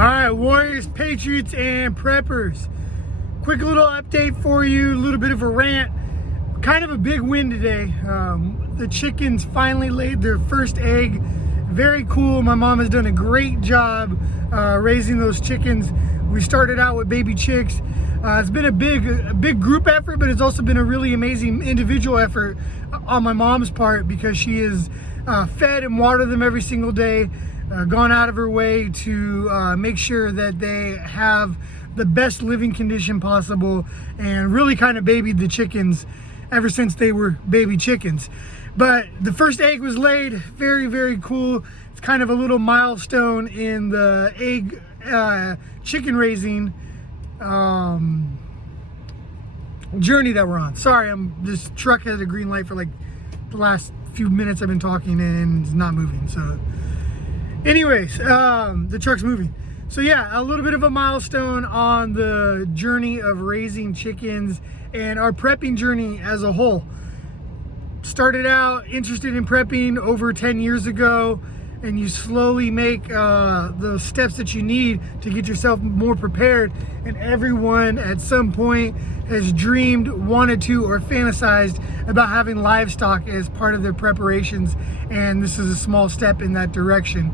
Alright, Warriors, Patriots, and Preppers. Quick little update for you, a little bit of a rant. Kind of a big win today. The chickens finally laid their first egg. Very cool. My mom has done a great job raising those chickens. We started out with baby chicks. It's been a big group effort, but it's also been a really amazing individual effort on my mom's part, because she is fed and watered them every single day. Gone out of her way to make sure that they have the best living condition possible, and really kind of babied the chickens ever since they were baby chickens. But the first egg was laid. Very, very cool. It's kind of a little milestone in the egg chicken raising journey that we're on. Sorry, this truck has a green light for like the last few minutes I've been talking, and it's not moving. So anyways, the truck's moving. So yeah, a little bit of a milestone on the journey of raising chickens and our prepping journey as a whole. Started out interested in prepping over 10 years ago, and you slowly make the steps that you need to get yourself more prepared. And everyone at some point has dreamed, wanted to, or fantasized about having livestock as part of their preparations, and this is a small step in that direction.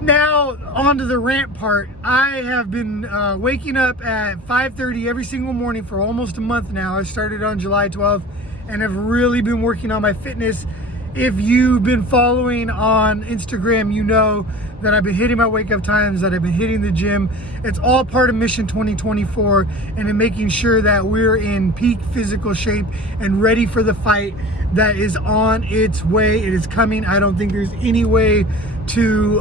Now, on to the rant part. I have been waking up at 5:30 every single morning for almost a month now. I started on July 12th and have really been working on my fitness. If you've been following on Instagram, you know that I've been hitting my wake up times, that I've been hitting the gym. It's all part of Mission 2024, and in making sure that we're in peak physical shape and ready for the fight that is on its way. It is coming. I don't think there's any way to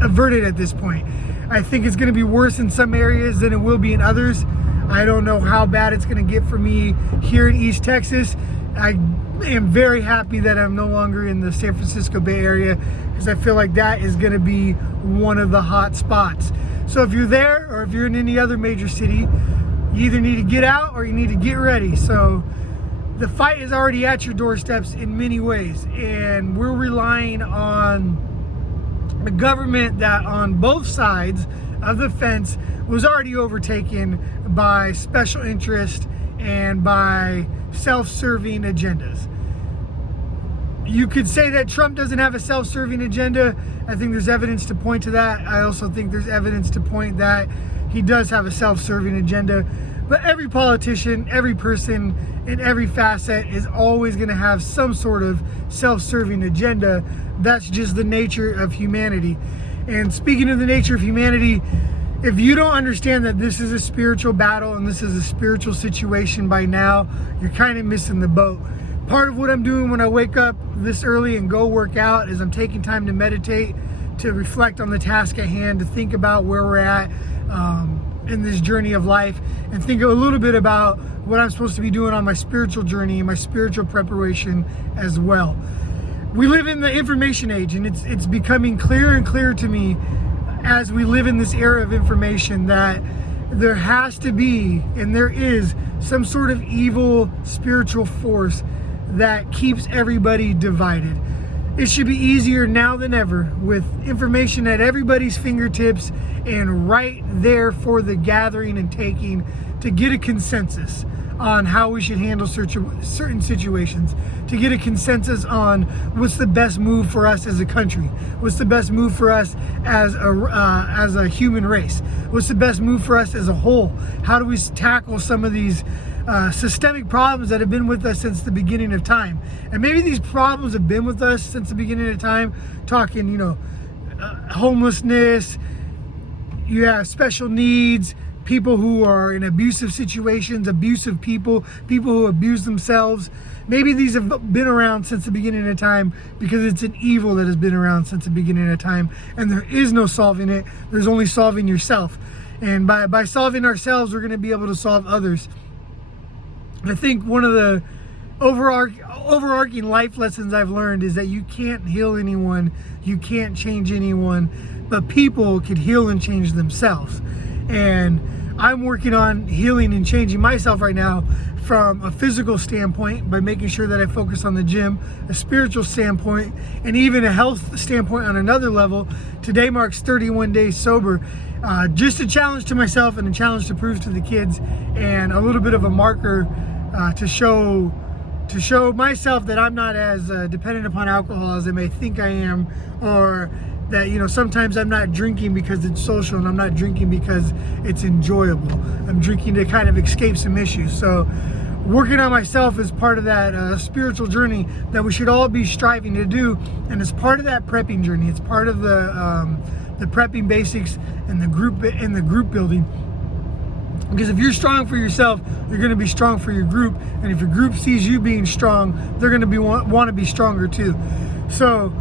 avert it at this point. I think it's going to be worse in some areas than it will be in others. I don't know how bad it's going to get for me here in East Texas. I am very happy that I'm no longer in the San Francisco Bay Area, because I feel like that is going to be one of the hot spots. So if you're there, or if you're in any other major city, you either need to get out or you need to get ready. So the fight is already at your doorsteps in many ways, and we're relying on a government that on both sides of the fence was already overtaken by special interest and by self-serving agendas. You could say that Trump doesn't have a self-serving agenda. I think there's evidence to point to that. I also think there's evidence to point that he does have a self-serving agenda. But every politician, every person in every facet is always going to have some sort of self-serving agenda. That's just the nature of humanity. And speaking of the nature of humanity, if you don't understand that this is a spiritual battle and this is a spiritual situation by now, you're kind of missing the boat. Part of what I'm doing when I wake up this early and go work out is I'm taking time to meditate, to reflect on the task at hand, to think about where we're at in this journey of life, and think a little bit about what I'm supposed to be doing on my spiritual journey and my spiritual preparation as well. We live in the information age, and it's becoming clearer and clearer to me as we live in this era of information that there has to be, and there is, some sort of evil spiritual force that keeps everybody divided. It should be easier now than ever, with information at everybody's fingertips and right there for the gathering and taking, to get a consensus on how we should handle certain situations, to get a consensus on what's the best move for us as a country, what's the best move for us as a human race, what's the best move for us as a whole. How do we tackle some of these systemic problems that have been with us since the beginning of time? And maybe these problems have been with us since the beginning of time, talking, homelessness, you have special needs, people who are in abusive situations, abusive people who abuse themselves. Maybe these have been around since the beginning of time because it's an evil that has been around since the beginning of time, and there is no solving it. There's only solving yourself. And by solving ourselves, we're going to be able to solve others. I think one of the overarching life lessons I've learned is that you can't heal anyone, you can't change anyone, but people can heal and change themselves. And I'm working on healing and changing myself right now from a physical standpoint by making sure that I focus on the gym, a spiritual standpoint, and even a health standpoint on another level. Today marks 31 days sober. Just a challenge to myself and a challenge to prove to the kids, and a little bit of a marker to show myself that I'm not as dependent upon alcohol as I may think I am, or that, you know, sometimes I'm not drinking because it's social, and I'm not drinking because it's enjoyable. I'm drinking to kind of escape some issues. So working on myself is part of that spiritual journey that we should all be striving to do, and it's part of that prepping journey. It's part of the prepping basics and the group building. Because if you're strong for yourself, you're going to be strong for your group, and if your group sees you being strong, they're going to want to be stronger too. So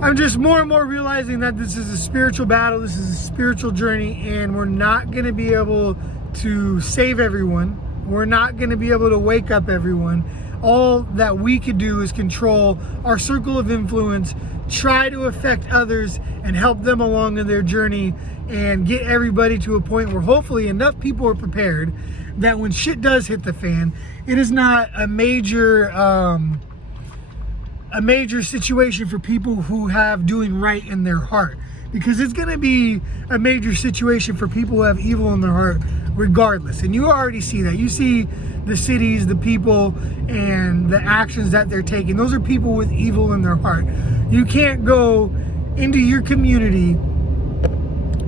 I'm just more and more realizing that this is a spiritual battle, this is a spiritual journey, and we're not going to be able to save everyone. We're not going to be able to wake up everyone. All that we could do is control our circle of influence, try to affect others and help them along in their journey, and get everybody to a point where hopefully enough people are prepared that when shit does hit the fan, it is not a major situation for people who have doing right in their heart, because it's going to be a major situation for people who have evil in their heart regardless. And you already see that. You see the cities, the people, and the actions that they're taking. Those are people with evil in their heart. You can't go into your community,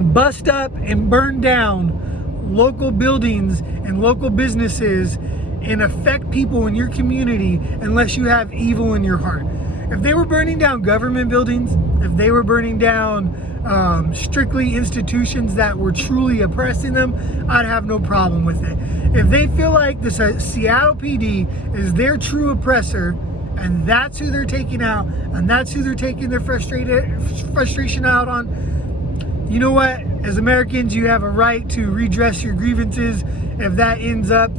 bust up and burn down local buildings and local businesses and affect people in your community unless you have evil in your heart. If they were burning down government buildings, if they were burning down strictly institutions that were truly oppressing them, I'd have no problem with it. If they feel like the Seattle PD is their true oppressor, and that's who they're taking out, and that's who they're taking their frustration out on, you know what? As Americans, you have a right to redress your grievances. If that ends up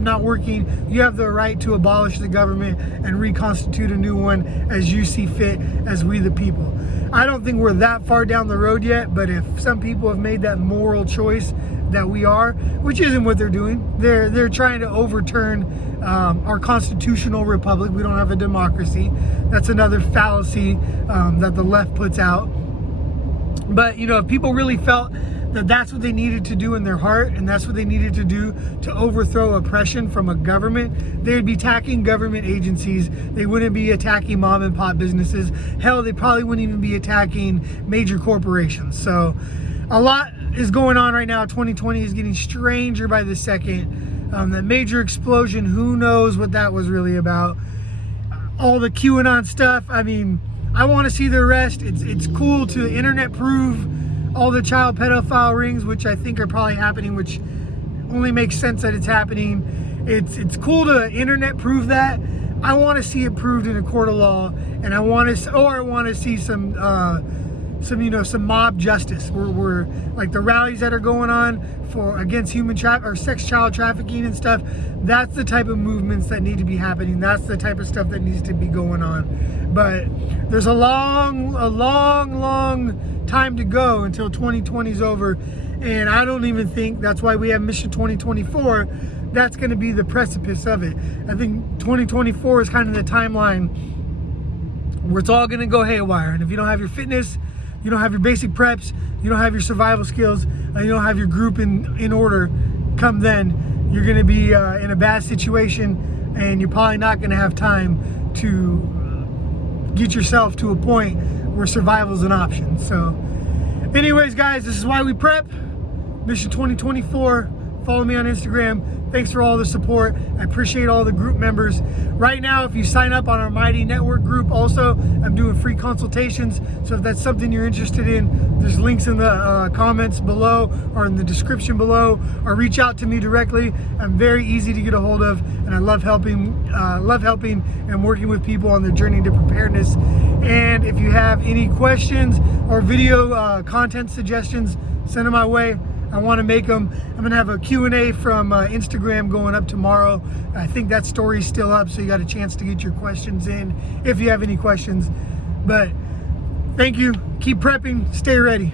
not working, you have the right to abolish the government and reconstitute a new one as you see fit, as we the people. I don't think we're that far down the road yet, but if some people have made that moral choice that we are, which isn't what they're doing, they're trying to overturn our constitutional republic. We don't have a democracy. That's another fallacy that the left puts out. But, you know, if people really felt that that's what they needed to do in their heart, and that's what they needed to do to overthrow oppression from a government, they would be attacking government agencies. They wouldn't be attacking mom and pop businesses. Hell, they probably wouldn't even be attacking major corporations. So a lot is going on right now. 2020 is getting stranger by the second. That major explosion, who knows what that was really about. All the QAnon stuff, I mean, I want to see the arrest. It's cool to internet prove all the child pedophile rings, which I think are probably happening, which only makes sense that it's happening. It's cool to internet prove that. I want to see it proved in a court of law, and I want to see some mob justice, where like the rallies that are going on against human or sex child trafficking and stuff. That's the type of movements that need to be happening. That's the type of stuff that needs to be going on. But there's a long time to go until 2020 is over, and I don't even think that's why we have Mission 2024. That's going to be the precipice of it. I think 2024 is kind of the timeline where it's all going to go haywire. And if you don't have your fitness, you don't have your basic preps, you don't have your survival skills, and you don't have your group in order, come then, you're going to be in a bad situation, and you're probably not going to have time to get yourself to a point where survival is an option. So anyways, guys, this is why we prep. Mission 2024. Follow me on Instagram. Thanks for all the support. I appreciate all the group members. Right now, if you sign up on our Mighty Network group, also, I'm doing free consultations. So if that's something you're interested in, there's links in the comments below or in the description below, or reach out to me directly. I'm very easy to get a hold of, and I love helping and working with people on their journey to preparedness. And if you have any questions or video content suggestions, send them my way. I want to make them. I'm going to have a Q&A from Instagram going up tomorrow. I think that story's still up, so you got a chance to get your questions in if you have any questions. But thank you. Keep prepping. Stay ready.